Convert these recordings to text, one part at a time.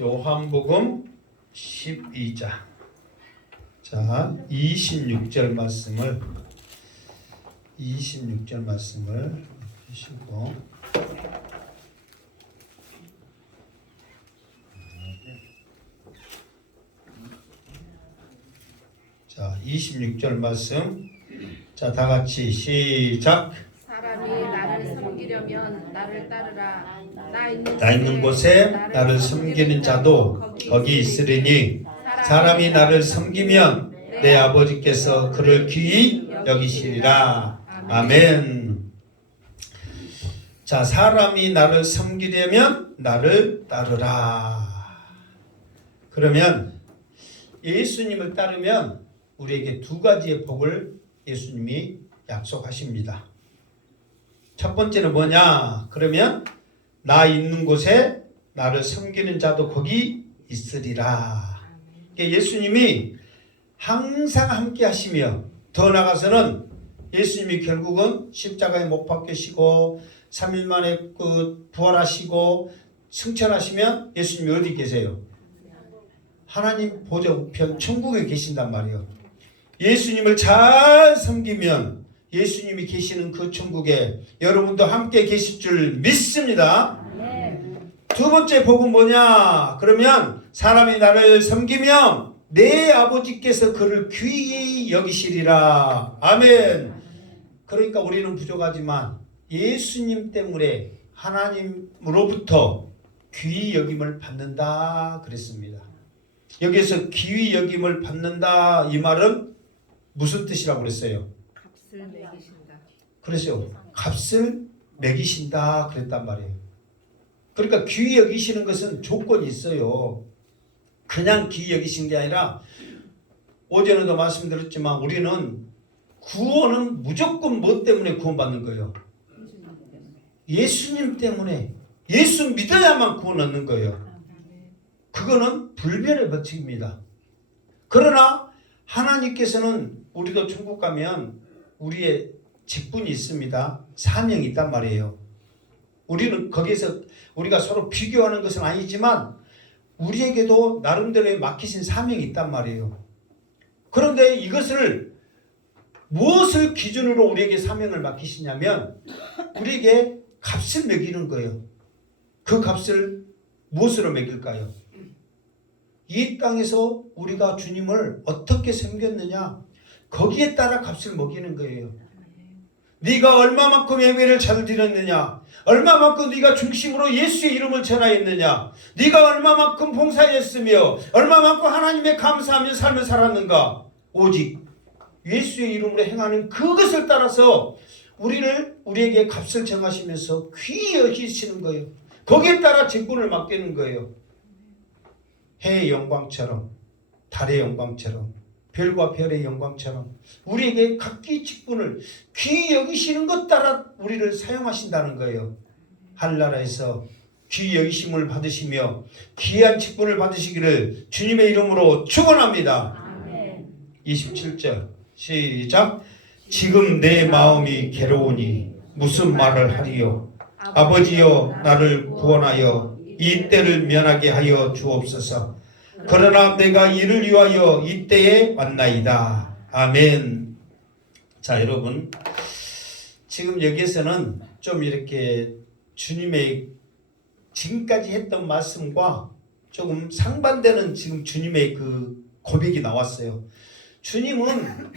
요한복음 12장. 자, 26절 말씀을 보시고 자, 26절 말씀. 자, 다 같이 시작. 사람이 나를 섬기려면 나를 따르라. 나 있는 곳에 나를 섬기는 자도 거기 있으리니 사람이 나를 섬기면 내 아버지께서 그를 귀히 여기시리라. 아멘. 자, 사람이 나를 섬기려면 나를 따르라. 그러면 예수님을 따르면 우리에게 두 가지의 복을 예수님이 약속하십니다. 첫 번째는 뭐냐? 그러면 나 있는 곳에 나를 섬기는 자도 거기 있으리라. 예수님이 항상 함께 하시며, 더 나아가서는 예수님이 결국은 십자가에 못 박히시고 3일 만에 부활하시고 승천하시면 예수님이 어디 계세요? 하나님 보좌 우편 천국에 계신단 말이에요. 예수님을 잘 섬기면 예수님이 계시는 그 천국에 여러분도 함께 계실 줄 믿습니다. 두 번째 복은 뭐냐? 그러면 사람이 나를 섬기면 내 아버지께서 그를 귀히 여기시리라. 아멘. 그러니까 우리는 부족하지만 예수님 때문에 하나님으로부터 귀히 여김을 받는다 그랬습니다. 여기에서 귀히 여김을 받는다, 이 말은 무슨 뜻이라고 그랬어요? 값을 매기신다. 그랬어요. 값을 매기신다 그랬단 말이에요. 그러니까 귀히 여기시는 것은 조건이 있어요. 그냥 귀히 여기신 게 아니라, 어제도 말씀드렸지만 우리는 구원은 무조건 뭐 때문에 구원받는 거예요? 예수님 때문에. 예수 믿어야만 구원 얻는 거예요. 그거는 불변의 법칙입니다. 그러나 하나님께서는 우리도 천국 가면 우리의 직분이 있습니다. 사명이 있단 말이에요. 우리는 거기에서 우리가 서로 비교하는 것은 아니지만 우리에게도 나름대로의 맡기신 사명이 있단 말이에요. 그런데 이것을 무엇을 기준으로 우리에게 사명을 맡기시냐면 우리에게 값을 매기는 거예요. 그 값을 무엇으로 매길까요? 이 땅에서 우리가 주님을 어떻게 섬겼느냐, 거기에 따라 값을 먹이는 거예요. 네가 얼마만큼 예배를 잘 드렸느냐, 얼마만큼 네가 중심으로 예수의 이름을 전하였느냐, 네가 얼마만큼 봉사했으며 얼마만큼 하나님의 감사하며 삶을 살았는가, 오직 예수의 이름으로 행하는 그것을 따라서 우리에게 값을 정하시면서 귀히 여기시는 거예요. 거기에 따라 직분을 맡기는 거예요. 해의 영광처럼, 달의 영광처럼, 별과 별의 영광처럼 우리에게 각기 직분을 귀히 여기시는 것 따라 우리를 사용하신다는 거예요. 하늘나라에서 귀히 여기심을 받으시며 귀한 직분을 받으시기를 주님의 이름으로 축원합니다. 27절 시작. 지금 내 마음이 괴로우니 무슨 말을 하리요? 아버지여 나를 구원하여 이 때를 면하게 하여 주옵소서. 그러나 내가 이를 위하여 이 때에 왔나이다. 아멘. 자, 여러분, 지금 여기에서는 좀 이렇게 주님의 지금까지 했던 말씀과 조금 상반되는 지금 주님의 그 고백이 나왔어요. 주님은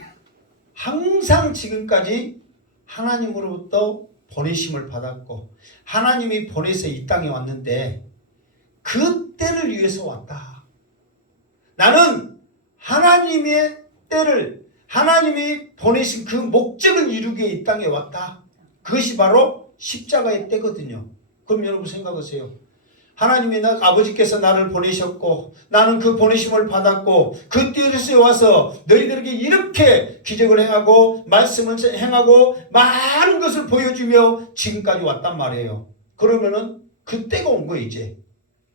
항상 지금까지 하나님으로부터 보내심을 받았고 하나님이 보내서 이 땅에 왔는데 그 때를 위해서 왔다. 나는 하나님의 때를, 하나님이 보내신 그 목적을 이루기 위해 이 땅에 왔다. 그것이 바로 십자가의 때거든요. 그럼 여러분 생각하세요. 하나님이 아버지께서 나를 보내셨고 나는 그 보내심을 받았고 그 뜻에 와서 너희들에게 이렇게 기적을 행하고 말씀을 행하고 많은 것을 보여주며 지금까지 왔단 말이에요. 그러면은 그 때가 온 거예요 이제.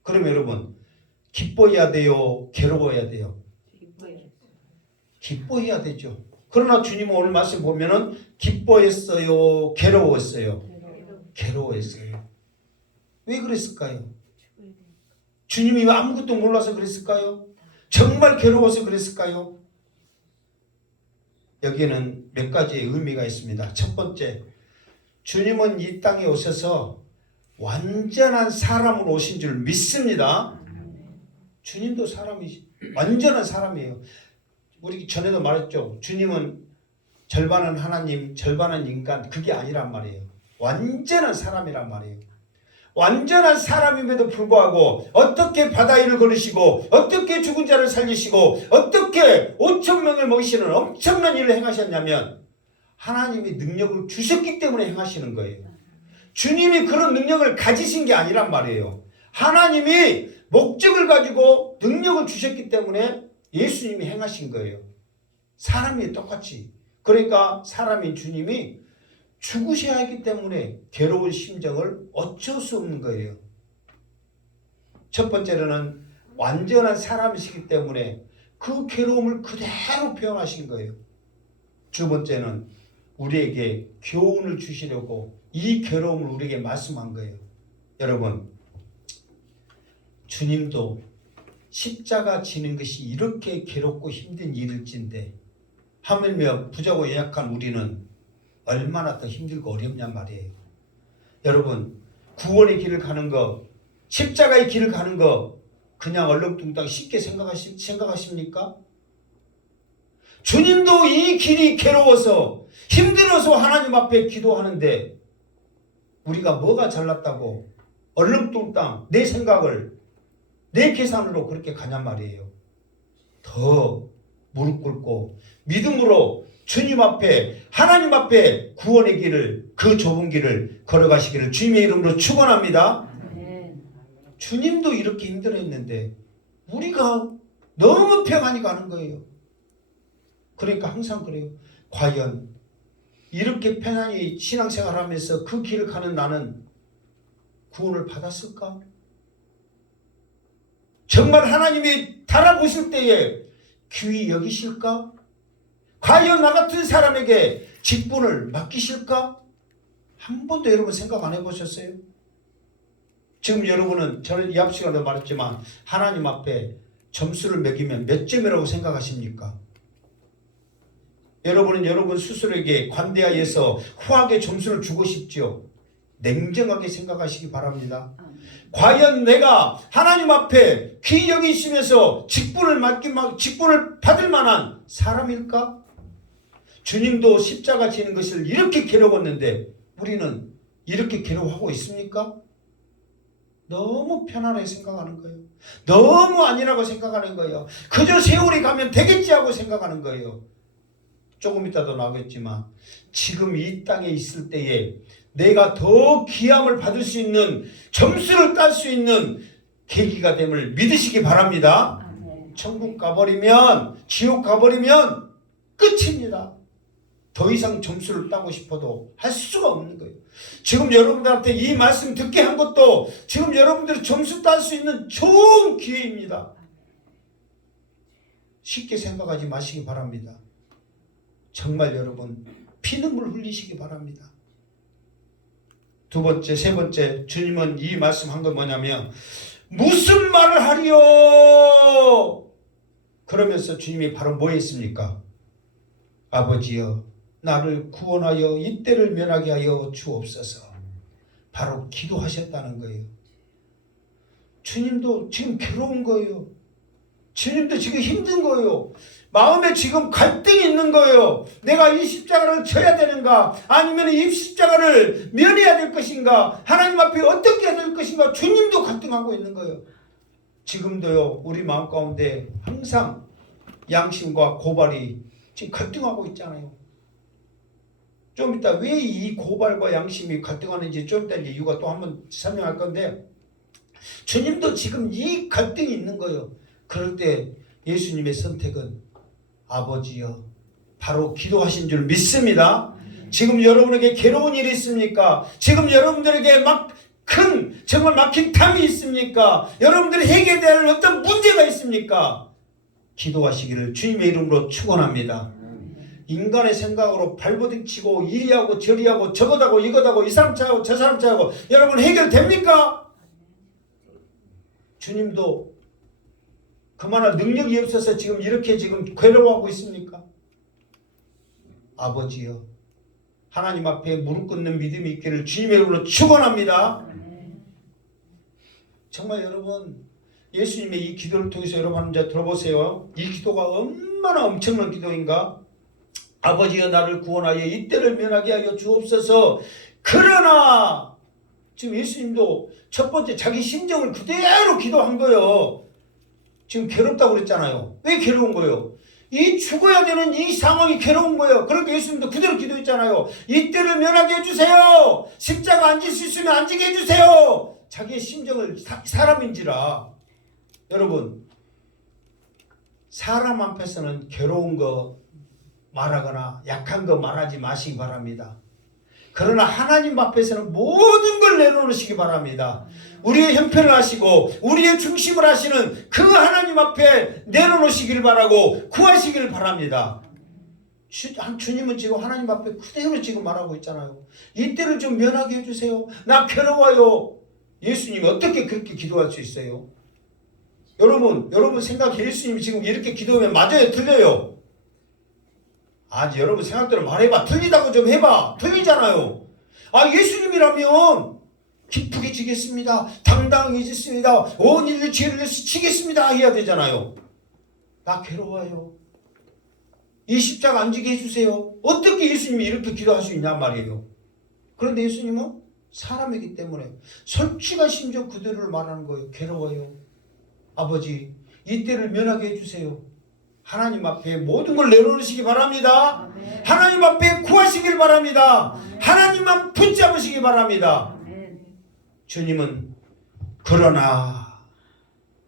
그럼 여러분 기뻐해야 돼요? 괴로워해야 돼요? 기뻐해야 되죠. 그러나 주님은 오늘 말씀 보면은 기뻐했어요? 괴로웠어요? 괴로웠어요. 왜 그랬을까요? 주님이 아무것도 몰라서 그랬을까요? 정말 괴로워서 그랬을까요? 여기에는 몇 가지의 의미가 있습니다. 첫 번째, 주님은 이 땅에 오셔서 완전한 사람으로 오신 줄 믿습니다. 주님도 완전한 사람이에요. 우리 전에도 말했죠. 주님은 절반은 하나님, 절반은 인간, 그게 아니란 말이에요. 완전한 사람이란 말이에요. 완전한 사람임에도 불구하고 어떻게 바다 위를 걸으시고 어떻게 죽은 자를 살리시고 어떻게 5천 명을 먹이시는 엄청난 일을 행하셨냐면 하나님이 능력을 주셨기 때문에 행하시는 거예요. 주님이 그런 능력을 가지신 게 아니란 말이에요. 하나님이 목적을 가지고 능력을 주셨기 때문에 예수님이 행하신 거예요. 사람이 똑같이. 그러니까 사람인 주님이 죽으셔야 하기 때문에 괴로운 심정을 어쩔 수 없는 거예요. 첫 번째로는 완전한 사람이시기 때문에 그 괴로움을 그대로 표현하신 거예요. 두 번째는 우리에게 교훈을 주시려고 이 괴로움을 우리에게 말씀한 거예요. 여러분, 주님도 십자가 지는 것이 이렇게 괴롭고 힘든 일일진데 하물며 부자고 연약한 우리는 얼마나 더 힘들고 어렵냔 말이에요. 여러분, 구원의 길을 가는 거, 십자가의 길을 가는 거 그냥 얼렁뚱땅 쉽게 생각하십니까? 주님도 이 길이 괴로워서 힘들어서 하나님 앞에 기도하는데 우리가 뭐가 잘났다고 얼렁뚱땅 내 생각을 내 계산으로 그렇게 가냔 말이에요. 더 무릎 꿇고 믿음으로 주님 앞에 하나님 앞에 구원의 길을 그 좁은 길을 걸어가시기를 주님의 이름으로 축원합니다. 주님도 이렇게 힘들었는데 우리가 너무 평안히 가는 거예요. 그러니까 항상 그래요. 과연 이렇게 편안히 신앙생활하면서 그 길을 가는 나는 구원을 받았을까? 정말 하나님이 달아보실 때에 귀히 여기실까? 과연 나 같은 사람에게 직분을 맡기실까? 한 번도 여러분 생각 안 해보셨어요? 지금 여러분은 저는 이 앞 시간에도 말했지만 하나님 앞에 점수를 매기면 몇 점이라고 생각하십니까? 여러분은 여러분 스스로에게 관대하여서 후하게 점수를 주고 싶죠. 냉정하게 생각하시기 바랍니다. 과연 내가 하나님 앞에 귀히 여기시면서 직분을 받을 만한 사람일까? 주님도 십자가 지는 것을 이렇게 괴로웠는데 우리는 이렇게 괴로워하고 있습니까? 너무 편안하게 생각하는 거예요. 너무 아니라고 생각하는 거예요. 그저 세월이 가면 되겠지 하고 생각하는 거예요. 조금 이따도 나오겠지만 지금 이 땅에 있을 때에 내가 더 귀함을 받을 수 있는 점수를 딸 수 있는 계기가 됨을 믿으시기 바랍니다. 천국 가버리면 지옥 가버리면 끝입니다. 더 이상 점수를 따고 싶어도 할 수가 없는 거예요. 지금 여러분들한테 이 말씀 듣게 한 것도 지금 여러분들이 점수 딸 수 있는 좋은 기회입니다. 쉽게 생각하지 마시기 바랍니다. 정말 여러분 피눈물 흘리시기 바랍니다. 두 번째, 세 번째, 주님은 이 말씀한 건 뭐냐면 무슨 말을 하리요? 그러면서 주님이 바로 뭐 했습니까? 아버지여 나를 구원하여 이때를 면하게 하여 주옵소서. 바로 기도하셨다는 거예요. 주님도 지금 괴로운 거예요. 주님도 지금 힘든 거예요. 마음에 지금 갈등이 있는 거예요. 내가 이 십자가를 져야 되는가? 아니면 이 십자가를 면해야 될 것인가? 하나님 앞에 어떻게 해야 될 것인가? 주님도 갈등하고 있는 거예요. 지금도요, 우리 마음 가운데 항상 양심과 고발이 지금 갈등하고 있잖아요. 좀 이따 왜 이 고발과 양심이 갈등하는지 좀 이따 이유가 또 한번 설명할 건데 주님도 지금 이 갈등이 있는 거예요. 그럴 때 예수님의 선택은 아버지여 바로 기도하신 줄 믿습니다. 지금 여러분에게 괴로운 일이 있습니까? 지금 여러분들에게 정말 막힌 탐이 있습니까? 여러분들이 해결해야 할 어떤 문제가 있습니까? 기도하시기를 주님의 이름으로 축원합니다. 인간의 생각으로 발버둥치고 이리하고 저리하고 저것하고 이것하고 이 사람 차하고 저 사람 차하고 여러분 해결됩니까? 주님도 그만한 능력이 없어서 지금 이렇게 지금 괴로워하고 있습니까? 아버지여, 하나님 앞에 무릎 꿇는 믿음이 있기를 주님의 이름으로 축원합니다. 정말 여러분, 예수님의 이 기도를 통해서 여러분 한번 이제 들어보세요. 이 기도가 얼마나 엄청난 기도인가? 아버지여, 나를 구원하여 이 때를 면하게 하여 주옵소서. 그러나 지금 예수님도 첫 번째 자기 심정을 그대로 기도한 거예요. 지금 괴롭다고 그랬잖아요. 왜 괴로운 거예요? 이 죽어야 되는 이 상황이 괴로운 거예요. 그러니까 예수님도 그대로 기도했잖아요. 이 때를 면하게 해주세요. 십자가 앉을 수 있으면 앉게 해주세요. 자기의 심정을 사람인지라. 여러분, 사람 앞에서는 괴로운 거 말하거나 약한 거 말하지 마시기 바랍니다. 그러나 하나님 앞에서는 모든 걸 내놓으시기 바랍니다. 우리의 형편을 하시고 우리의 중심을 하시는 그 하나님 앞에 내려놓으시길 바라고 구하시길 바랍니다. 주님은 지금 하나님 앞에 그대로 지금 말하고 있잖아요. 이때를 좀 면하게 해주세요. 나 괴로워요. 예수님이 어떻게 그렇게 기도할 수 있어요? 여러분 생각해. 예수님이 지금 이렇게 기도하면 맞아요? 틀려요? 아니, 여러분 생각대로 말해봐. 틀리다고 좀 해봐. 틀리잖아요. 예수님이라면 기쁘게 지겠습니다. 당당해지겠습니다. 온 인류 죄를 지겠습니다. 해야 되잖아요. 나 괴로워요. 이 십자가 안 지게 해주세요. 어떻게 예수님이 이렇게 기도할 수 있냔 말이에요. 그런데 예수님은 사람이기 때문에 솔직한 심정 그대로를 말하는 거예요. 괴로워요. 아버지, 이 때를 면하게 해주세요. 하나님 앞에 모든 걸 내려놓으시기 바랍니다. 아멘. 하나님 앞에 구하시길 바랍니다. 아멘. 하나님만 붙잡으시기 바랍니다. 아멘. 주님은 그러나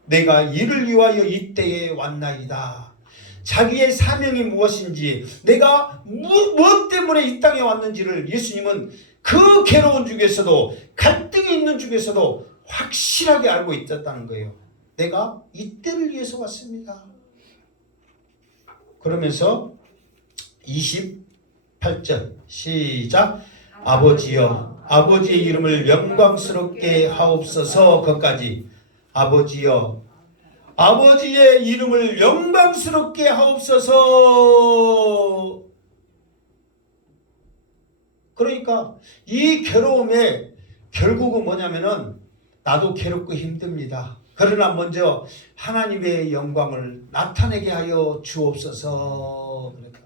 내가 이를 위하여 이때에 왔나이다. 자기의 사명이 무엇인지, 내가 무엇 때문에 이 땅에 왔는지를 예수님은 그 괴로운 중에서도, 갈등이 있는 중에서도 확실하게 알고 있었다는 거예요. 내가 이때를 위해서 왔습니다. 그러면서 28절 시작. 아버지여, 아버지의 이름을 영광스럽게 하옵소서. 거기까지. 아버지여, 아버지의 이름을 영광스럽게 하옵소서. 그러니까 이 괴로움에 결국은 뭐냐면은 나도 괴롭고 힘듭니다. 그러나 먼저 하나님의 영광을 나타내게 하여 주옵소서. 그랬다.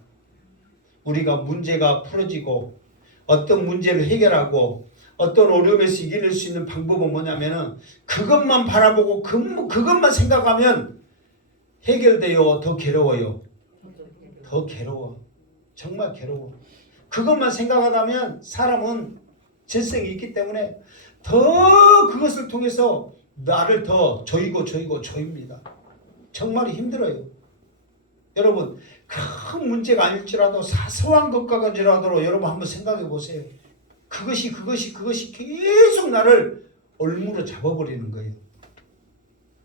우리가 문제가 풀어지고 어떤 문제를 해결하고 어떤 어려움에서 이겨낼 수 있는 방법은 뭐냐면은 그것만 바라보고 그것만 생각하면 해결돼요. 더 괴로워요. 더 괴로워. 정말 괴로워. 그것만 생각하다면 사람은 재성이 있기 때문에 더 그것을 통해서 나를 더 조입니다. 정말 힘들어요. 여러분, 큰 문제가 아닐지라도 사소한 것까지라도 여러분 한번 생각해 보세요. 그것이 계속 나를 얼무로 잡아버리는 거예요.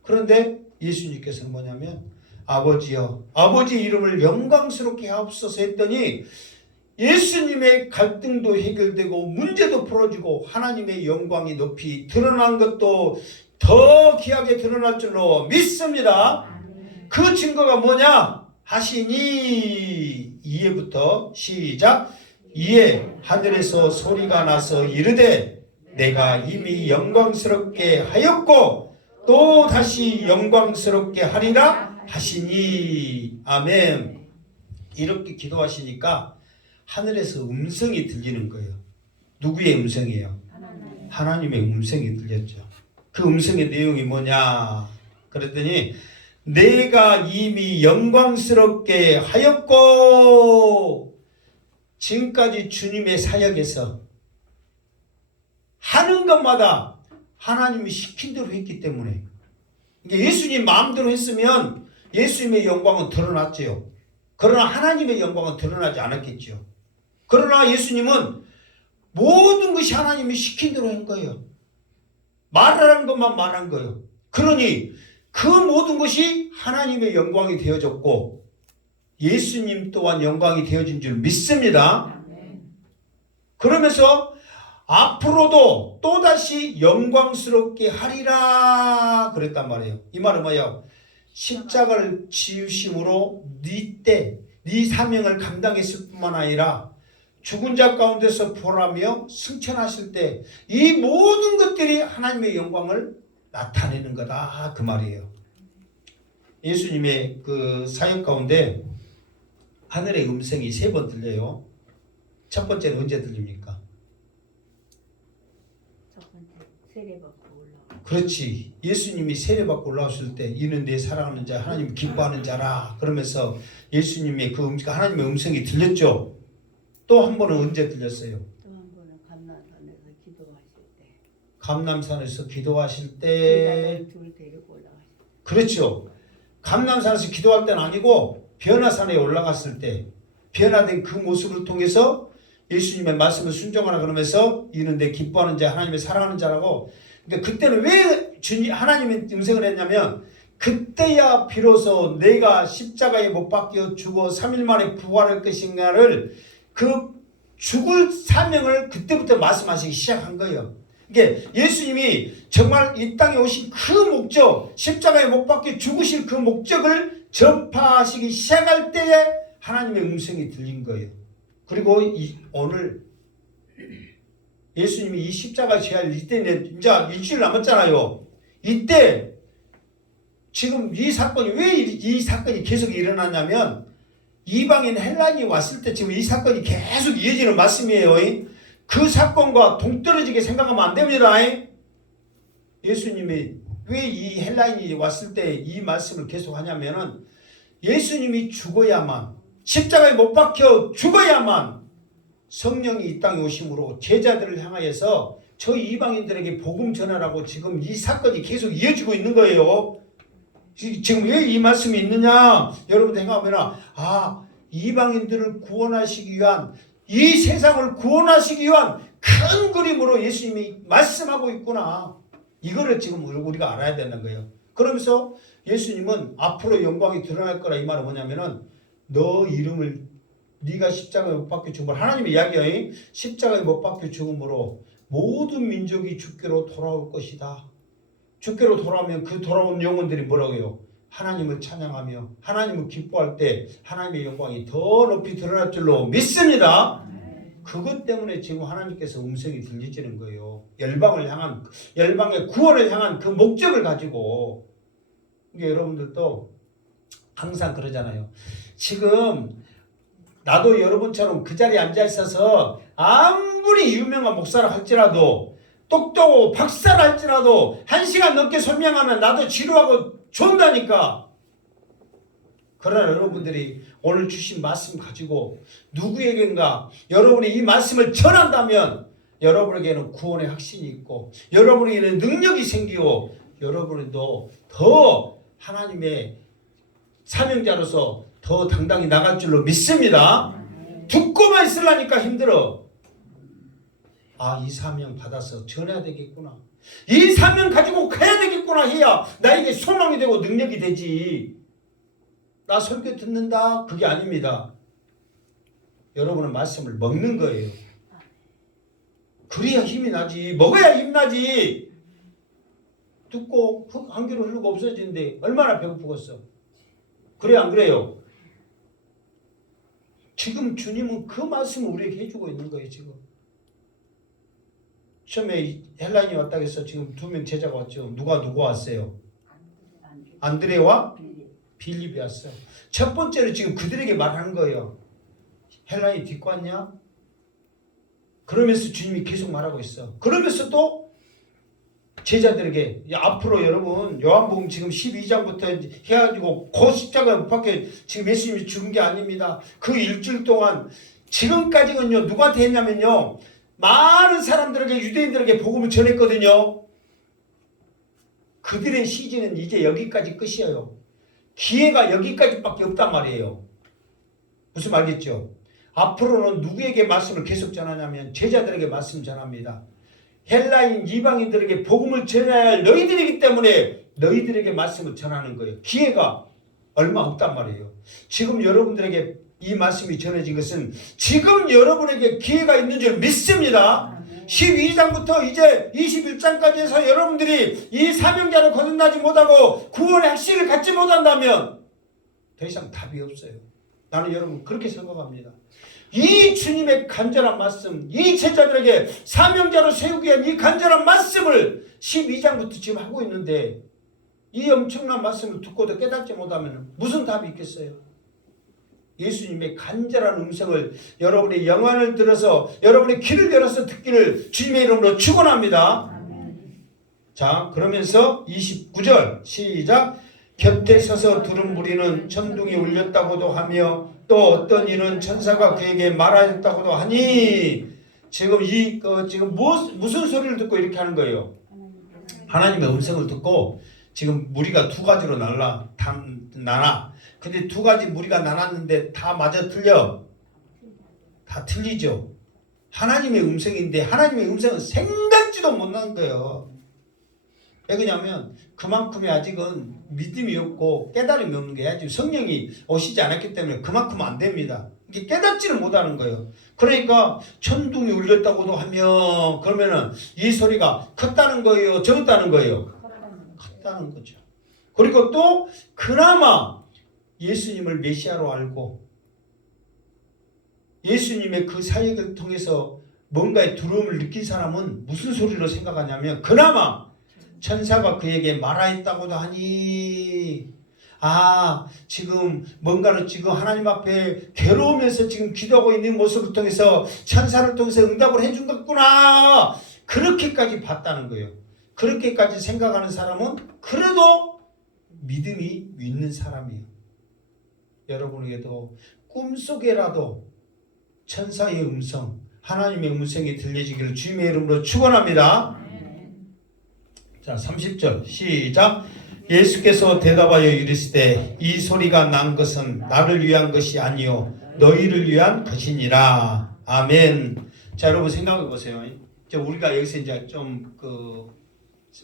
그런데 예수님께서는 뭐냐면 아버지여, 아버지 이름을 영광스럽게 하옵소서 했더니 예수님의 갈등도 해결되고 문제도 풀어지고 하나님의 영광이 높이 드러난 것도 더 귀하게 드러날 줄로 믿습니다. 그 증거가 뭐냐 하시니 2회부터 시작. 이에 하늘에서 소리가 나서 이르되 내가 이미 영광스럽게 하였고 또 다시 영광스럽게 하리라 하시니. 아멘. 이렇게 기도하시니까 하늘에서 음성이 들리는 거예요. 누구의 음성이에요? 하나님의 음성이 들렸죠. 그 음성의 내용이 뭐냐 그랬더니 내가 이미 영광스럽게 하였고. 지금까지 주님의 사역에서 하는 것마다 하나님이 시킨 대로 했기 때문에, 예수님 마음대로 했으면 예수님의 영광은 드러났지요. 그러나 하나님의 영광은 드러나지 않았겠죠. 그러나 예수님은 모든 것이 하나님이 시킨 대로 한 거예요. 말하는 것만 말한 거예요. 그러니 그 모든 것이 하나님의 영광이 되어졌고 예수님 또한 영광이 되어진 줄 믿습니다. 그러면서 앞으로도 또다시 영광스럽게 하리라 그랬단 말이에요. 이 말은 뭐예요? 십자가를 지으심으로 네 사명을 감당했을 뿐만 아니라 죽은 자 가운데서 부활하며 승천하실 때 이 모든 것들이 하나님의 영광을 나타내는 거다 그 말이에요. 예수님의 그 사역 가운데 하늘의 음성이 3번 들려요. 첫 번째는 언제 들립니까? 첫 번째 세례받고 올라와. 그렇지. 예수님이 세례받고 올라오실 때 이는 내 사랑하는 자 하나님 기뻐하는 자라 그러면서 예수님의 그 하나님의 음성이 들렸죠. 또 한 번은 언제 들렸어요? 또 한 번은 감람산에서 기도하실 때. 감람산에서 기도하실 때. 둘 데리고 올라가실 때. 그렇죠. 감람산에서 기도할 때는 아니고 변화산에 올라갔을 때 변화된 그 모습을 통해서 예수님의 말씀을 순종하라 그러면서 이는 내 기뻐하는 자 하나님의 사랑하는 자라고. 그러니까 그때는 왜 하나님의 음성을 했냐면 그때야 비로소 내가 십자가에 못 박혀 죽어 3일 만에 부활할 것인가를 그 죽을 사명을 그때부터 말씀하시기 시작한 거예요. 그러니까 예수님이 정말 이 땅에 오신 그 목적, 십자가에 못 박혀 죽으실 그 목적을 전파하시기 시작할 때에 하나님의 음성이 들린 거예요. 그리고 오늘 예수님이 이 십자가 지할 이때는 이제 일주일 남았잖아요. 이때 지금 이 사건이 왜 이 사건이 계속 일어났냐면 이방인 헬라인이 왔을 때 지금 이 사건이 계속 이어지는 말씀이에요. 그 사건과 동떨어지게 생각하면 안 됩니다. 예수님이 왜 이 헬라인이 왔을 때 이 말씀을 계속 하냐면은 예수님이 죽어야만 십자가에 못 박혀 죽어야만 성령이 이 땅에 오심으로 제자들을 향하여서 저 이방인들에게 복음 전하라고 지금 이 사건이 계속 이어지고 있는 거예요. 지금 왜 이 말씀이 있느냐? 여러분 생각하면 이방인들을 구원하시기 위한 이 세상을 구원하시기 위한 큰 그림으로 예수님이 말씀하고 있구나. 이거를 지금 우리가 알아야 되는 거예요. 그러면서 예수님은 앞으로 영광이 드러날 거라 이 말은 뭐냐면은 너 이름을 네가 십자가에 못 박혀 죽음으로 하나님의 이야기야. 십자가에 못 박혀 죽음으로 모든 민족이 주께로 돌아올 것이다. 주께로 돌아오면 그 돌아온 영혼들이 뭐라고 해요? 하나님을 찬양하며 하나님을 기뻐할 때 하나님의 영광이 더 높이 드러날 줄로 믿습니다. 그것 때문에 지금 하나님께서 음성이 들리지는 거예요. 열방의 구원을 향한 그 목적을 가지고. 그러니까 여러분들도 항상 그러잖아요. 지금 나도 여러분처럼 그 자리에 앉아 있어서 아무리 유명한 목사라 할지라도 똑똑하고 박사라 할지라도 1시간 넘게 설명하면 나도 지루하고 존다니까. 그러나 여러분들이 오늘 주신 말씀 가지고 누구에겐가 여러분이 이 말씀을 전한다면 여러분에게는 구원의 확신이 있고 여러분에게는 능력이 생기고 여러분도 더 하나님의 사명자로서 더 당당히 나갈 줄로 믿습니다. 듣고만 있으려니까 힘들어. 이 사명 받아서 전해야 되겠구나. 이 사명 가지고 가야 되겠구나 해야 나에게 소망이 되고 능력이 되지. 나 설교 듣는다 그게 아닙니다. 여러분은 말씀을 먹는 거예요. 그래야 힘이 나지. 먹어야 힘나지. 듣고 한 귀로 흐르고 없어지는데 얼마나 배고프겠어. 그래 안 그래요? 지금 주님은 그 말씀을 우리에게 해주고 있는 거예요. 지금 처음에 헬라인이 왔다고 해서 지금 2명 제자가 왔죠. 누가 왔어요? 안드레와 빌립이 왔어요. 첫 번째로 지금 그들에게 말하는 거예요. 헬라인이 딛고 왔냐? 그러면서 주님이 계속 말하고 있어. 그러면서 또 제자들에게 앞으로 여러분 요한복음 지금 12장부터 해가지고 그 십자가에 못 박혀 지금 예수님이 죽은 게 아닙니다. 그 일주일 동안 지금까지는요 누구한테 했냐면요 많은 사람들에게 유대인들에게 복음을 전했거든요. 그들의 시즌은 이제 여기까지 끝이에요. 기회가 여기까지밖에 없단 말이에요. 무슨 말겠죠? 앞으로는 누구에게 말씀을 계속 전하냐면 제자들에게 말씀 전합니다. 헬라인 이방인들에게 복음을 전해야 할 너희들이기 때문에 너희들에게 말씀을 전하는 거예요. 기회가 얼마 없단 말이에요. 지금 여러분들에게 이 말씀이 전해진 것은 지금 여러분에게 기회가 있는 줄 믿습니다. 12장부터 이제 21장까지 해서 여러분들이 이 사명자로 거듭나지 못하고 구원의 확신을 갖지 못한다면 더 이상 답이 없어요. 나는 여러분 그렇게 생각합니다. 이 주님의 간절한 말씀, 이 제자들에게 사명자로 세우기 위한 이 간절한 말씀을 12장부터 지금 하고 있는데 이 엄청난 말씀을 듣고도 깨닫지 못하면 무슨 답이 있겠어요? 예수님의 간절한 음성을 여러분의 영안을 들어서 여러분의 귀를 열어서 듣기를 주님의 이름으로 축원합니다. 자, 그러면서 29절 시작. 곁에 서서 들은 무리는 천둥이 울렸다고도 하며 또 어떤 이는 천사가 그에게 말하였다고도 하니 지금 지금 무슨 소리를 듣고 이렇게 하는 거예요? 하나님의 음성을 듣고 지금 무리가 두 가지로 나눠. 근데 두 가지 무리가 나눴는데 다 맞아 틀려? 다 틀리죠. 하나님의 음성인데 하나님의 음성은 생각지도 못한 거예요. 왜 그러냐면 그만큼의 아직은 믿음이 없고 깨달음이 없는 게 아직 성령이 오시지 않았기 때문에 그만큼 안 됩니다. 이게 깨닫지를 못하는 거예요. 그러니까 천둥이 울렸다고도 하면 그러면은 이 소리가 컸다는 거예요? 적었다는 거예요? 컸다는 거죠. 그리고 또 그나마 예수님을 메시아로 알고 예수님의 그 사역을 통해서 뭔가의 두려움을 느낀 사람은 무슨 소리로 생각하냐면 그나마 천사가 그에게 말하였다고도 하니 지금 뭔가를 지금 하나님 앞에 괴로우면서 지금 기도하고 있는 모습을 통해서 천사를 통해서 응답을 해준 거구나 그렇게까지 봤다는 거예요. 그렇게까지 생각하는 사람은 그래도 믿음이 있는 사람이에요. 여러분에게도 꿈속에라도 천사의 음성, 하나님의 음성이 들려지기를 주님의 이름으로 축원합니다. 자, 30절 시작. 예수께서 대답하여 이르시되 이 소리가 난 것은 나를 위한 것이 아니요 너희를 위한 것이니라. 아멘. 자, 여러분 생각해 보세요. 우리가 여기서 이제 좀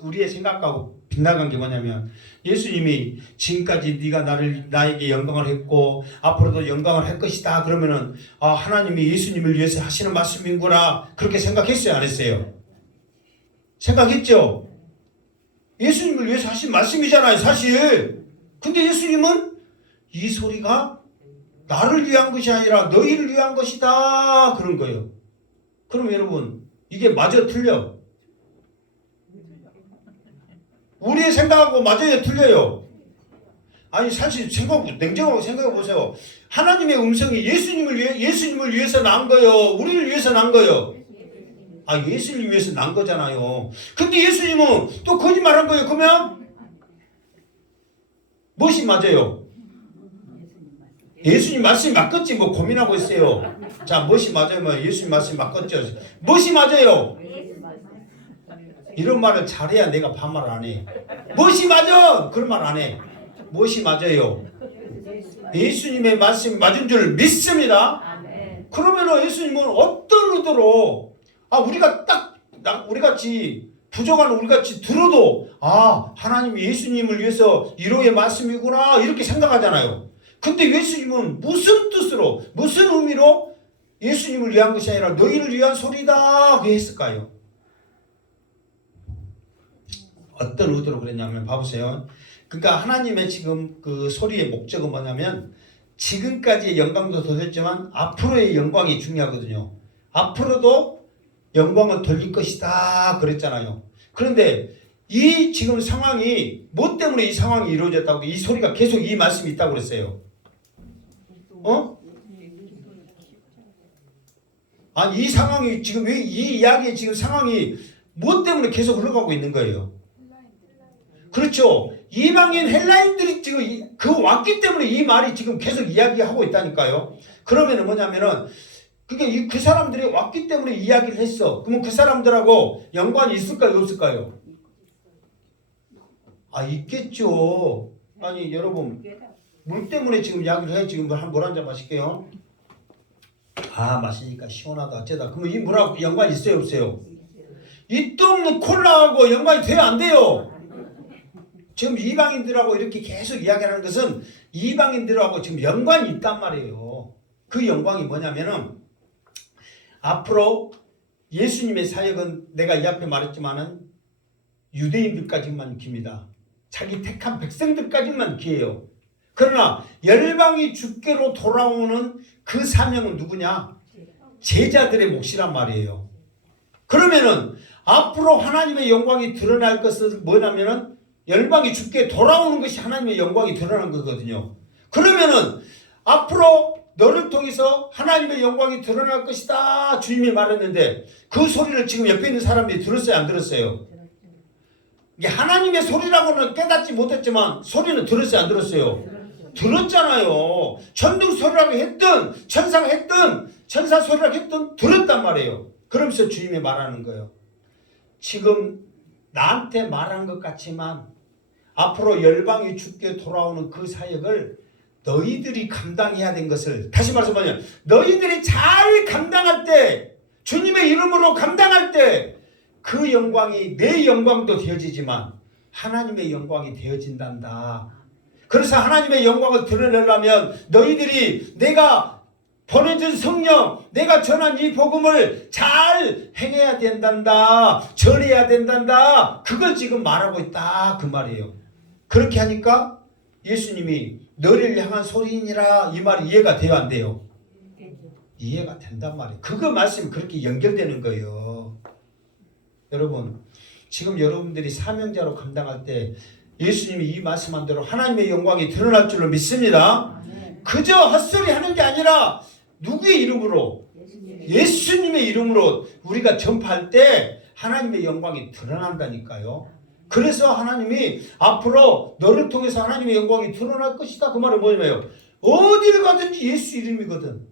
우리의 생각하고 빗나간 게 뭐냐면 예수님이 지금까지 네가 나에게 영광을 했고 앞으로도 영광을 할 것이다 그러면은 하나님이 예수님을 위해서 하시는 말씀인구나 그렇게 생각했어요? 안 했어요? 생각했죠? 예수님을 위해서 하신 말씀이잖아요 사실. 근데 예수님은 이 소리가 나를 위한 것이 아니라 너희를 위한 것이다 그런 거예요. 그럼 여러분 이게 맞아 틀려? 우리의 생각하고 맞아요 틀려요? 아니 사실 냉정하게 생각해 보세요. 하나님의 음성이 예수님을 위해서 난 거예요? 우리를 위해서 난 거예요? 예수님을 위해서 난 거잖아요. 근데 예수님은 또 거짓말한 거예요. 그러면 무엇이 맞아요? 예수님 말씀이 맞겠지 뭐 고민하고 있어요. 자, 무엇이 맞아요? 뭐 예수님 말씀이 맞겠죠. 무엇이 맞아요? 이런 말을 잘해야 내가 반말 안 해. 무엇이 맞아? 그런 말 안 해. 무엇이 맞아요? 예수님의 말씀이 맞은 줄 믿습니다. 그러면 예수님은 어떤 의도로 우리 같이 부족한 우리 같이 들어도 하나님이 예수님을 위해서 이로의 말씀이구나 이렇게 생각하잖아요. 근데 예수님은 무슨 뜻으로 무슨 의미로 예수님을 위한 것이 아니라 너희를 위한 소리다 그 했을까요? 어떤 의도로 그랬냐면 봐보세요. 그러니까 하나님의 지금 그 소리의 목적은 뭐냐면 지금까지의 영광도 돌렸지만 앞으로의 영광이 중요하거든요. 앞으로도 영광을 돌릴 것이다 그랬잖아요. 그런데 이 지금 상황이 뭐 때문에 이 상황이 이루어졌다고 이 소리가 계속 이 말씀이 있다고 그랬어요. 이 상황이 지금 이 이야기의 지금 상황이 뭐 때문에 계속 흘러가고 있는 거예요. 그렇죠. 이방인 헬라인들이 지금 왔기 때문에 이 말이 지금 계속 이야기하고 있다니까요. 그러면은 뭐냐면은 그게 그 사람들이 왔기 때문에 이야기를 했어. 그러면 그 사람들하고 연관이 있을까요? 없을까요? 있겠죠. 아니 여러분 물 때문에 지금 이야기를 해. 지금 물 한 잔 마실게요. 마시니까 시원하다 어쩌다. 그러면 이 물하고 연관이 있어요? 없어요? 이 뚱 콜라하고 연관이 돼요? 안 돼요? 지금 이방인들하고 이렇게 계속 이야기하는 것은 이방인들하고 지금 연관이 있단 말이에요. 그 연관이 뭐냐면은 앞으로 예수님의 사역은 내가 이 앞에 말했지만은 유대인들까지만 깁니다. 자기 택한 백성들까지만 기해요. 그러나 열방이 주께로 돌아오는 그 사명은 누구냐? 제자들의 몫이란 말이에요. 그러면은 앞으로 하나님의 영광이 드러날 것은 뭐냐면은 열방이 주께 돌아오는 것이 하나님의 영광이 드러난 거거든요. 그러면은 앞으로 너를 통해서 하나님의 영광이 드러날 것이다 주님이 말했는데 그 소리를 지금 옆에 있는 사람들이 들었어요, 안 들었어요? 이게 하나님의 소리라고는 깨닫지 못했지만 소리는 들었어요, 안 들었어요? 들었잖아요. 천둥 소리라고 했든 천사가 했든 천사 소리라고 했든 들었단 말이에요. 그러면서 주님이 말하는 거예요. 지금 나한테 말한 것 같지만 앞으로 열방이 주께 돌아오는 그 사역을 너희들이 감당해야 된 것을, 다시 말씀하면 너희들이 잘 감당할 때, 주님의 이름으로 감당할 때 그 영광이 내 영광도 되어지지만 하나님의 영광이 되어진단다. 그래서 하나님의 영광을 드러내려면 너희들이 내가 보내준 성령, 내가 전한 이 복음을 잘 행해야 된단다. 전해야 된단다. 그걸 지금 말하고 있다 그 말이에요. 그렇게 하니까 예수님이 너를 향한 소리니라 이 말이 이해가 돼요, 안 돼요? 이해가 된단 말이에요. 그거 말씀이 그렇게 연결되는 거예요. 여러분, 지금 여러분들이 사명자로 감당할 때 예수님이 이 말씀한 대로 하나님의 영광이 드러날 줄로 믿습니다. 그저 헛소리 하는 게 아니라 누구의 이름으로? 예수님의 이름으로 우리가 전파할 때 하나님의 영광이 드러난다니까요. 그래서 하나님이 앞으로 너를 통해서 하나님의 영광이 드러날 것이다. 그 말은 뭐냐면요. 어디를 가든지 예수 이름이거든.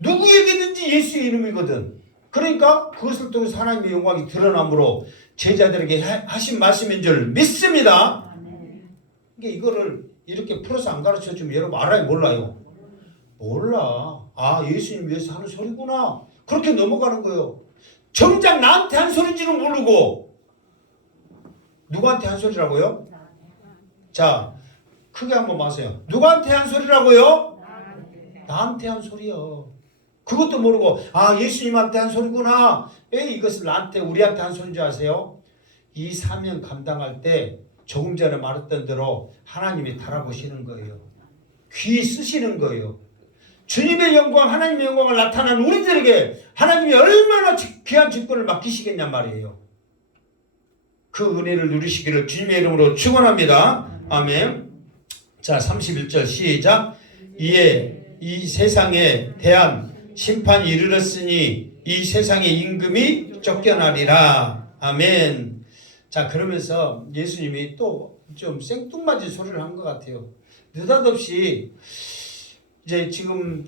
누구에게든지 예수의 이름이거든. 그러니까 그것을 통해서 하나님의 영광이 드러남으로 제자들에게 하신 말씀인 줄 믿습니다. 그러니까 이거를 이렇게 풀어서 안 가르쳐주면 여러분 알아요, 몰라요? 몰라. 아, 예수님 위해서 하는 소리구나. 그렇게 넘어가는 거예요. 정작 나한테 한 소리인지는 모르고. 누구한테 한 소리라고요? 자, 크게 한번 마세요. 누구한테 한 소리라고요? 나한테 한 소리요. 그것도 모르고 아, 예수님한테 한 소리구나. 왜 이것을 나한테 우리한테 한 소리인 줄 아세요? 이 사명 감당할 때 조금 전에 말했던 대로 하나님이 달아보시는 거예요. 귀 쓰시는 거예요. 주님의 영광, 하나님의 영광을 나타난 우리들에게 하나님이 얼마나 귀한 직분을 맡기시겠냔 말이에요. 그 은혜를 누리시기를 주님의 이름으로 축원합니다. 아멘. 자, 31절 시작. 이에 이 세상에 대한 심판이 이르렀으니 이 세상의 임금이 쫓겨나리라. 아멘. 자, 그러면서 예수님이 또 좀 생뚱맞은 소리를 한 것 같아요. 느닷없이 이제 지금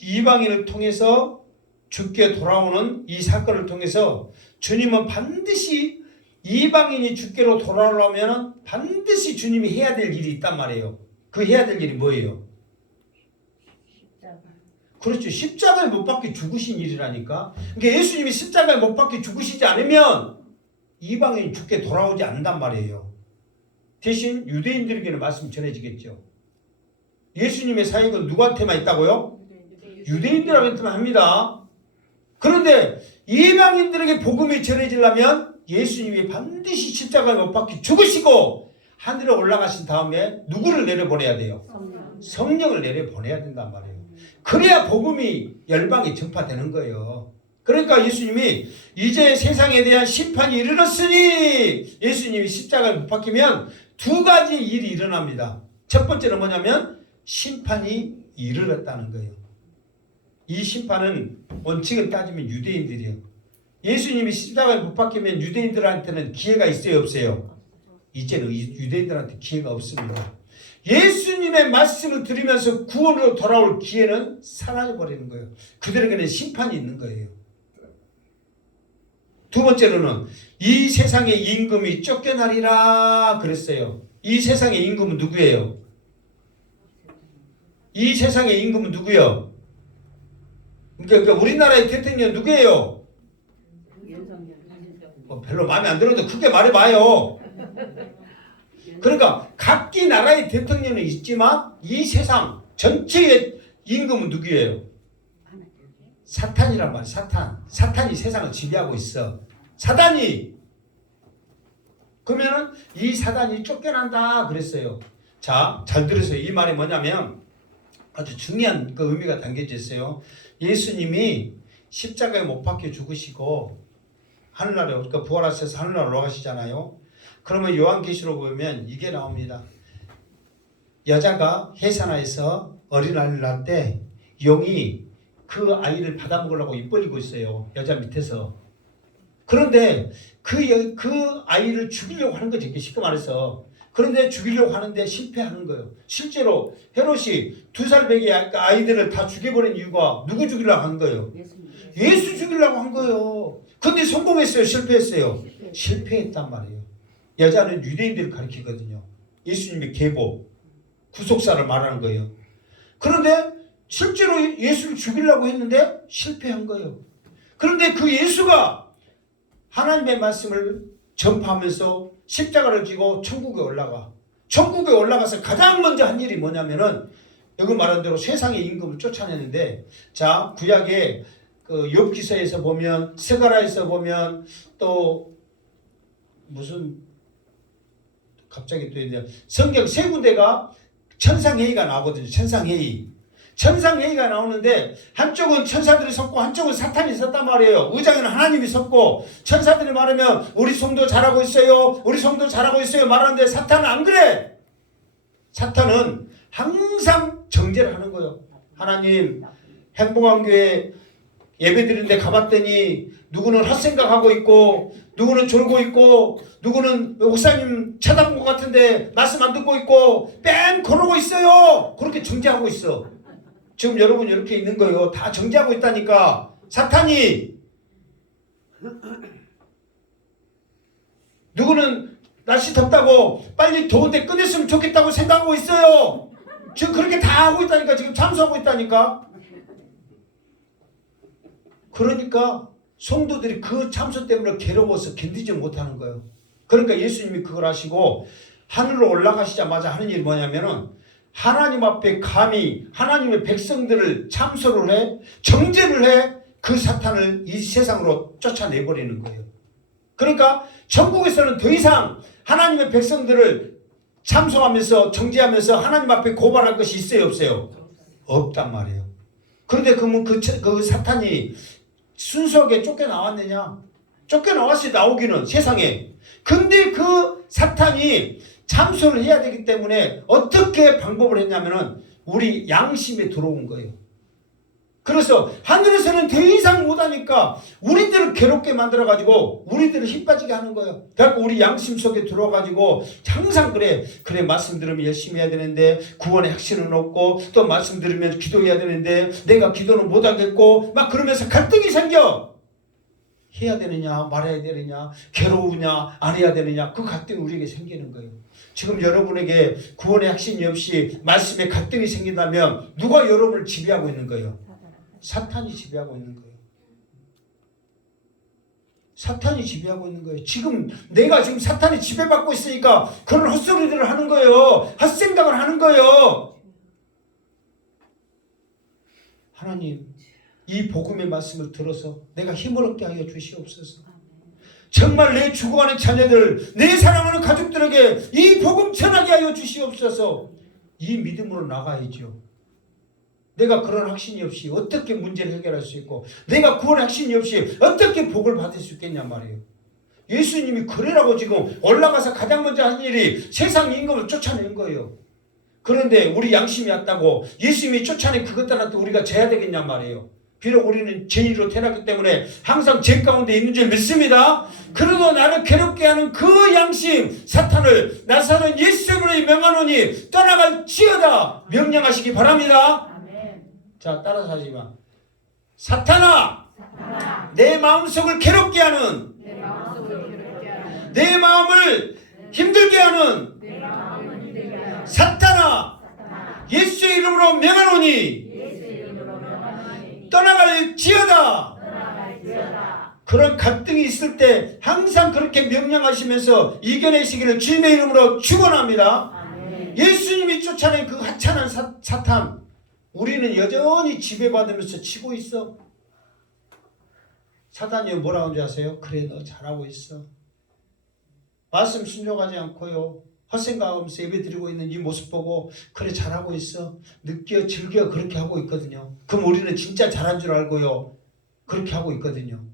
이방인을 통해서 주께 돌아오는 이 사건을 통해서 주님은 반드시 이방인이 주께로 돌아오려면 반드시 주님이 해야 될 일이 있단 말이에요. 그 해야 될 일이 뭐예요? 그렇죠. 십자가에 못 박혀 죽으신 일이라니까. 그러니까 예수님이 십자가에 못 박혀 죽으시지 않으면 이방인이 주께 돌아오지 않는단 말이에요. 대신 유대인들에게는 말씀 전해지겠죠. 예수님의 사역은 누구한테만 있다고요? 유대인들한테만 합니다. 그런데 이방인들에게 복음이 전해지려면 예수님이 반드시 십자가에 못 박혀 죽으시고 하늘에 올라가신 다음에 누구를 내려보내야 돼요? 성령을 내려보내야 된단 말이에요. 그래야 복음이 열방에 전파되는 거예요. 그러니까 예수님이 이제 세상에 대한 심판이 이르렀으니 예수님이 십자가에 못 박히면 두 가지 일이 일어납니다. 첫 번째는 뭐냐면 심판이 이르렀다는 거예요. 이 심판은 원칙을 따지면 유대인들이에요. 예수님이 십자가에 못 박히면 유대인들한테는 기회가 있어요, 없어요? 이제는 유대인들한테 기회가 없습니다. 예수님의 말씀을 들으면서 구원으로 돌아올 기회는 사라져버리는 거예요. 그들에게는 심판이 있는 거예요. 두 번째로는 이 세상의 임금이 쫓겨나리라 그랬어요. 이 세상의 임금은 누구예요? 이 세상의 임금은 누구예요? 그러니까 우리나라의 대통령 누구예요? 별로 마음에 안 들어도 크게 말해봐요. 그러니까 각기 나라의 대통령은 있지만 이 세상 전체의 임금은 누구예요? 사탄이란 말이야. 사탄이 세상을 지배하고 있어. 사단이. 그러면은 이 사단이 쫓겨난다 그랬어요. 자, 잘 들으세요. 이 말이 뭐냐면 아주 중요한 그 의미가 담겨져 있어요. 예수님이 십자가에 못 박혀 죽으시고 하늘나라에 그러니까 부활하셔서 하늘나라로 올라가시잖아요. 그러면 요한계시록 보면 이게 나옵니다. 여자가 해산하에서 어린아이를 낳을 때 용이 그 아이를 받아먹으려고 입 벌리고 있어요. 여자 밑에서. 그런데 그 아이를 죽이려고 하는 거죠. 쉽게 말해서. 그런데 죽이려고 하는데 실패하는 거예요. 실제로 헤롯이 2살 배기 아이들을 다 죽여버린 이유가 누구 죽이려고 한 거예요? 예수 죽이려고 한 거예요. 근데 성공했어요? 실패했어요? 실패했단 말이에요. 여자는 유대인들을 가리키거든요. 예수님의 계보, 구속사를 말하는 거예요. 그런데 실제로 예수를 죽이려고 했는데 실패한 거예요. 그런데 그 예수가 하나님의 말씀을 전파하면서 십자가를 지고 천국에 올라가. 천국에 올라가서 가장 먼저 한 일이 뭐냐면은 여기 말한 대로 세상의 임금을 쫓아내는데, 자, 구약의 그 욥기서에서 보면, 스가랴에서 보면, 또 무슨 갑자기 또 있네요. 성경 세 군데가 천상회의가 나오거든요. 천상회의가 나오는데 한쪽은 천사들이 섰고 한쪽은 사탄이 섰단 말이에요. 의장에는 하나님이 섰고, 천사들이 말하면 우리 성도 잘하고 있어요, 우리 성도 잘하고 있어요 말하는데 사탄은 안 그래. 사탄은 항상 정죄를 하는 거예요. 하나님, 행복한 교회 예배 드리는데 가봤더니 누구는 헛생각하고 있고, 누구는 졸고 있고, 누구는 목사님 쳐다본 것 같은데 말씀 안 듣고 있고 뺑 그러고 있어요. 그렇게 정죄하고 있어. 지금 여러분 이렇게 있는 거예요. 다 정죄하고 있다니까. 사탄이. 누구는 날씨 덥다고 빨리 더운데 끝냈으면 좋겠다고 생각하고 있어요. 지금 그렇게 다 하고 있다니까. 지금 참수하고 있다니까. 그러니까 성도들이 그 참수 때문에 괴로워서 견디지 못하는 거예요. 그러니까 예수님이 그걸 하시고 하늘로 올라가시자마자 하는 일이 뭐냐면은 하나님 앞에 감히 하나님의 백성들을 참소를 해, 정죄를 해, 그 사탄을 이 세상으로 쫓아내버리는 거예요. 그러니까 천국에서는 더 이상 하나님의 백성들을 참소하면서 정죄하면서 하나님 앞에 고발할 것이 있어요, 없어요? 없단 말이에요. 그런데 그러면 그 사탄이 순수하게 쫓겨나왔느냐? 쫓겨나왔어요, 나오기는 세상에. 근데 그 사탄이 참소를 해야 되기 때문에 어떻게 방법을 했냐면은 우리 양심에 들어온 거예요. 그래서 하늘에서는 더 이상 못하니까 우리들을 괴롭게 만들어가지고 우리들을 힘 빠지게 하는 거예요. 그래갖고 우리 양심 속에 들어와가지고 항상 그래 말씀 들으면 열심히 해야 되는데 구원의 확신은 없고, 또 말씀 들으면 기도해야 되는데 내가 기도는 못하겠고, 막 그러면서 갈등이 생겨. 해야 되느냐 말아야 되느냐, 괴로우냐 안 해야 되느냐, 그 갈등이 우리에게 생기는 거예요. 지금 여러분에게 구원의 확신이 없이 말씀에 갈등이 생긴다면 누가 여러분을 지배하고 있는 거예요? 사탄이 지배하고 있는 거예요. 사탄이 지배하고 있는 거예요. 내가 지금 사탄이 지배받고 있으니까 그런 헛소리들을 하는 거예요. 헛생각을 하는 거예요. 하나님, 이 복음의 말씀을 들어서 내가 힘을 얻게 하여 주시옵소서. 정말 내 죽어가는 자녀들, 내 사랑하는 가족들에게 이 복음 전하게 하여 주시옵소서. 이 믿음으로 나가야죠. 내가 그런 확신이 없이 어떻게 문제를 해결할 수 있고, 내가 구원의 확신이 없이 어떻게 복을 받을 수 있겠냐 말이에요. 예수님이 그래라고 지금 올라가서 가장 먼저 한 일이 세상 임금을 쫓아내는 거예요. 그런데 우리 양심이 왔다고 예수님이 쫓아낸 그것들한테 우리가 져야 되겠냐 말이에요. 비록 우리는 죄인으로 태어났기 때문에 항상 죄 가운데 있는 줄 믿습니다. 그래도 나를 괴롭게 하는 그 양심, 사탄을 나사는 예수님으로 명하노니 떠나갈지어다 명령하시기 바랍니다. 자, 따라서 하지마. 사탄아, 내 마음속을 괴롭게 하는, 내 마음을 힘들게 하는 사탄아, 예수의 이름으로 명하노니 떠나갈지어다. 그런 갈등이 있을 때 항상 그렇게 명령하시면서 이겨내시기를 주님의 이름으로 축원합니다. 예수님이 쫓아낸 그 하찮은 사탄, 우리는 여전히 지배받으면서 치고 있어. 사단이 뭐라고 하는지 아세요? 그래 너 잘하고 있어. 말씀 순종하지 않고요. 헛생각하면서 예배 드리고 있는 이 모습 보고 그래 잘하고 있어. 느껴 즐겨 그렇게 하고 있거든요. 그럼 우리는 진짜 잘한 줄 알고요. 그렇게 하고 있거든요.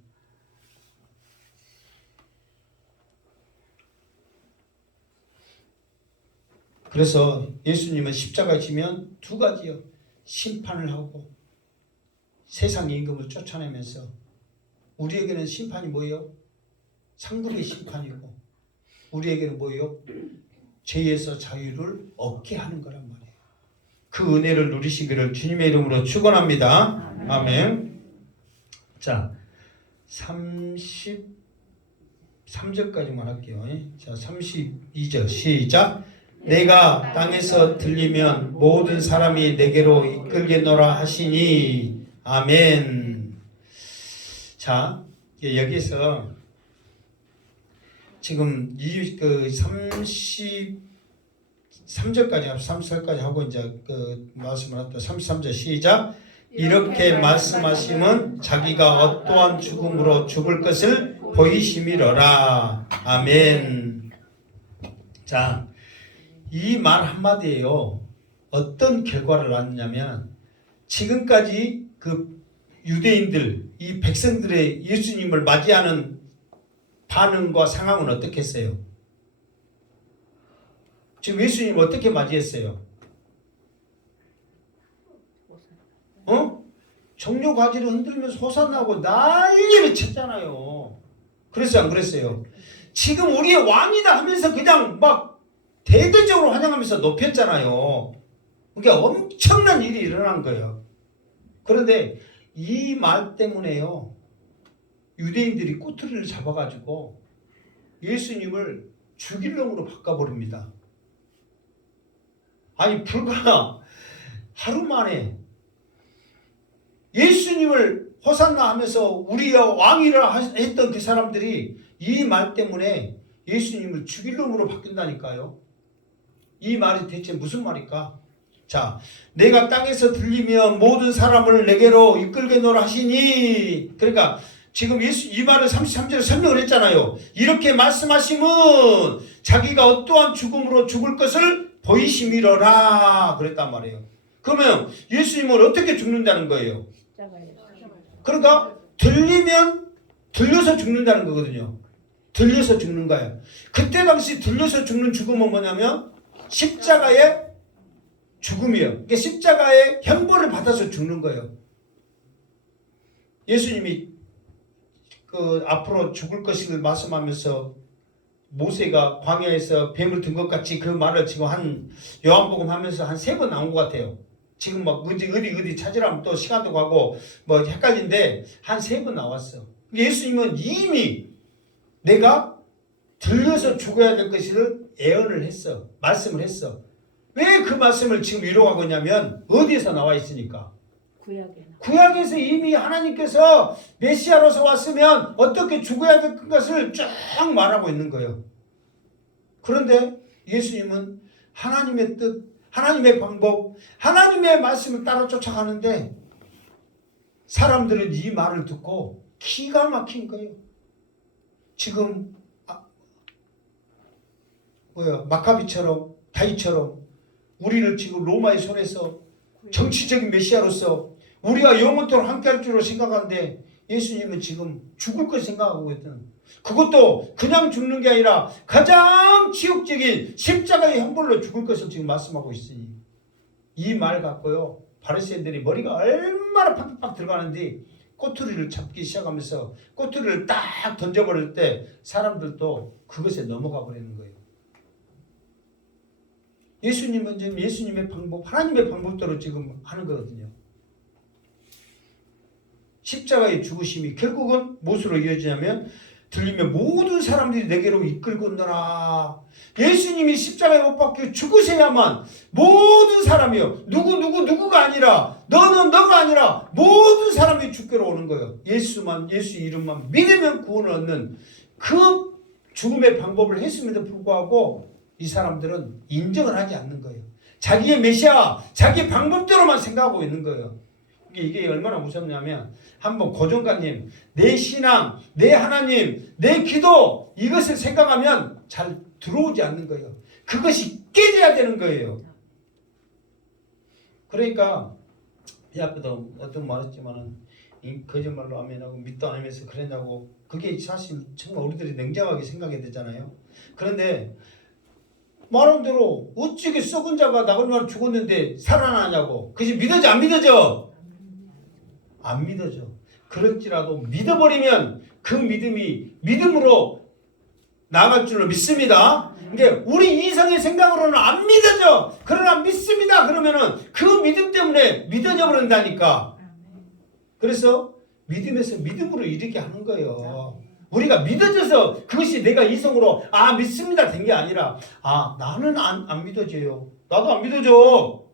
그래서 예수님은 십자가에 지면 두 가지요. 심판을 하고 세상 임금을 쫓아내면서 우리에게는 심판이 뭐예요? 상급의 심판이고 우리에게는 뭐예요? 죄에서 자유를 얻게 하는 거란 말이에요. 그 은혜를 누리시기를 주님의 이름으로 축원합니다. 아멘. 자, 33절까지만 할게요. 자, 32절 시작. 내가 땅에서 들리면 모든 사람이 내게로 이끌겠노라 하시니 아멘. 자, 여기서 지금 그 33절까지 33절까지 하고 이제 그 말씀을 했다. 33절 시작. 이렇게 말씀하시면 자기가 어떠한 죽음으로 죽을 것을 보이심이로라. 아멘. 자, 이 말 한마디에요. 어떤 결과를 낳느냐면 지금까지 그 유대인들, 이 백성들의 예수님을 맞이하는 반응과 상황은 어떻겠어요? 지금 예수님 어떻게 맞이했어요? 종려 가지를 흔들면서 호산나고 난리를 쳤잖아요. 그랬어요, 안 그랬어요? 지금 우리의 왕이다 하면서 그냥 막 대대적으로 환영하면서 높였잖아요. 그러니까 엄청난 일이 일어난 거예요. 그런데 이 말 때문에요. 유대인들이 꼬투리를 잡아가지고 예수님을 죽일 놈으로 바꿔버립니다. 아니 불과 하루 만에 예수님을 호산나 하면서 우리의 왕이라 했던 그 사람들이 이 말 때문에 예수님을 죽일 놈으로 바뀐다니까요. 이 말이 대체 무슨 말일까? 자, 내가 땅에서 들리면 모든 사람을 내게로 이끌게노라 하시니, 그러니까 지금 예수 이 말을 33절에 설명을 했잖아요. 이렇게 말씀하시면 자기가 어떠한 죽음으로 죽을 것을 보이심이로라 그랬단 말이에요. 그러면 예수님은 어떻게 죽는다는 거예요? 그러니까 들리면 들려서 죽는다는 거거든요. 들려서 죽는 거예요. 그때 당시 들려서 죽는 죽음은 뭐냐면 십자가의 죽음이에요. 그러니까 십자가의 형벌을 받아서 죽는 거예요. 예수님이 그 앞으로 죽을 것을 말씀하면서 모세가 광야에서 뱀을 든 것 같이 그 말을 지금 한 요한복음 하면서 한 3번 나온 것 같아요. 지금 막 어디 찾으라면 또 시간도 가고 뭐 헷갈린데 한 3번 나왔어. 예수님은 이미 내가 들려서 죽어야 될 것을 예언을 했어. 말씀을 했어. 왜 그 말씀을 지금 위로하고 있냐면 어디에서 나와 있으니까. 구약에서 이미 하나님께서 메시아로서 왔으면 어떻게 죽어야 될 것을 쫙 말하고 있는 거예요. 그런데 예수님은 하나님의 뜻, 하나님의 방법, 하나님의 말씀을 따라 쫓아가는데 사람들은 이 말을 듣고 기가 막힌 거예요. 지금 마카비처럼 다윗처럼 우리를 지금 로마의 손에서 정치적인 메시아로서 우리가 영원토록 함께할 줄로 생각하는데 예수님은 지금 죽을 것 생각하고 있던, 그것도 그냥 죽는 게 아니라 가장 지옥적인 십자가의 형벌로 죽을 것을 지금 말씀하고 있으니 이 말 갖고요 바리새인들이 머리가 얼마나 팍팍 들어가는데 꼬투리를 잡기 시작하면서 꼬투리를 딱 던져버릴 때 사람들도 그것에 넘어가 버리는 거예요. 예수님은 지금 예수님의 방법, 하나님의 방법대로 지금 하는 거거든요. 십자가의 죽으심이 결국은 무엇으로 이어지냐면 들리면 모든 사람들이 내게로 이끌고 온다라. 예수님이 십자가에 못 박혀 죽으셔야만 모든 사람이요. 누구가 아니라 너가 아니라 모든 사람이 주께로 오는 거예요. 예수 이름만 믿으면 구원을 얻는 그 죽음의 방법을 했음에도 불구하고 이 사람들은 인정을 하지 않는 거예요. 자기의 메시아, 자기의 방법대로만 생각하고 있는 거예요. 이게 얼마나 무섭냐면 한번 고정관님, 내 신앙, 내 하나님, 내 기도 이것을 생각하면 잘 들어오지 않는 거예요. 그것이 깨져야 되는 거예요. 그러니까 이 앞에도 어떤 말했지만은 거짓말로 아멘하고 믿도 안 하면서 그랬냐고, 그게 사실 정말 우리들이 냉정하게 생각해야 되잖아요. 그런데 말한 대로 어찌게 썩은 자가 나그네로 죽었는데 살아나냐고. 그것이 믿어져 안 믿어져? 안 믿어져. 그럴지라도 믿어버리면 그 믿음이 믿음으로 나아갈 줄로 믿습니다. 이게 우리 이성의 생각으로는 안 믿어져. 그러나 믿습니다. 그러면은 그 믿음 때문에 믿어져 버린다니까. 그래서 믿음에서 믿음으로 이르게 하는 거예요. 우리가 믿어져서 그것이 내가 이성으로 믿습니다 된 게 아니라 나는 안 믿어져요. 나도 안 믿어져.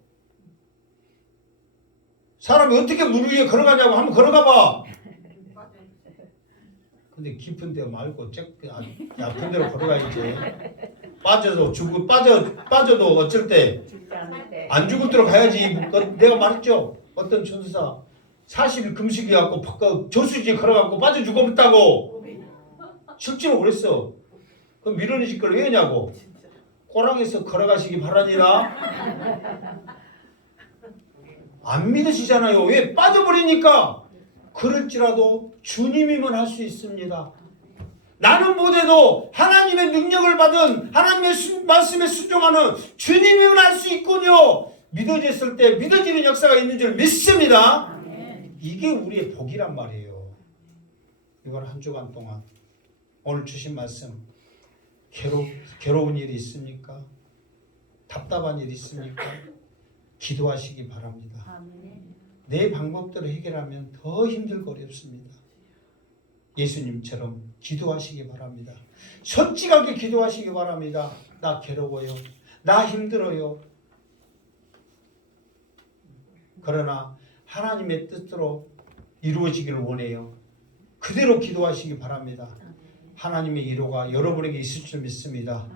사람이 어떻게 물 위에 걸어가냐고 한번 걸어가 봐. 근데 깊은 데 말고 얕은 데로 걸어가야지. 빠져도 어쩔 때 안 죽을 대로 가야지. 내가 말했죠. 어떤 천사 40일 금식이 갖고 저수지에 걸어가고 빠져 죽었다고. 실제로 그랬어. 그럼 미련의 걸 왜 하냐고. 꼬랑에서 걸어가시기 바라니라. 안 믿으시잖아요. 왜? 빠져버리니까. 그럴지라도 주님이면 할 수 있습니다. 나는 못해도 하나님의 능력을 받은 하나님의 말씀에 순종하는 주님이면 할 수 있군요. 믿어졌을 때 믿어지는 역사가 있는 줄 믿습니다. 이게 우리의 복이란 말이에요. 이번 한 주간 동안 오늘 주신 말씀, 괴로운 일이 있습니까? 답답한 일이 있습니까? 기도하시기 바랍니다. 내 방법대로 해결하면 더 힘들고 어렵습니다. 예수님처럼 기도하시기 바랍니다. 솔직하게 기도하시기 바랍니다. 나 괴로워요. 나 힘들어요. 그러나 하나님의 뜻대로 이루어지기를 원해요. 그대로 기도하시기 바랍니다. 하나님의 위로가 여러분에게 있을 줄 믿습니다.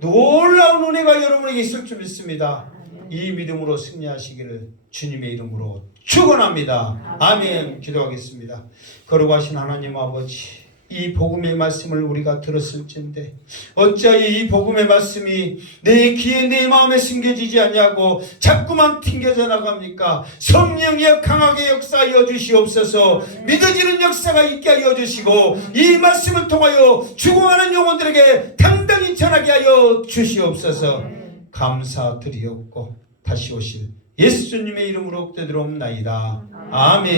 놀라운 은혜가 여러분에게 있을 줄 믿습니다. 이 믿음으로 승리하시기를 주님의 이름으로 축원합니다. 아멘. 기도하겠습니다. 거룩하신 하나님 아버지, 이 복음의 말씀을 우리가 들었을진데 어찌하여 이 복음의 말씀이 내 귀에 내 마음에 숨겨지지 않냐고 자꾸만 튕겨져 나갑니까? 성령이 강하게 역사하여 주시옵소서. 믿어지는 역사가 있게 하여 주시고 이 말씀을 통하여 죽어가는 영혼들에게 당당히 전하게 하여 주시옵소서. 감사드리옵고 다시 오실 예수님의 이름으로 기도드리옵나이다. 아멘.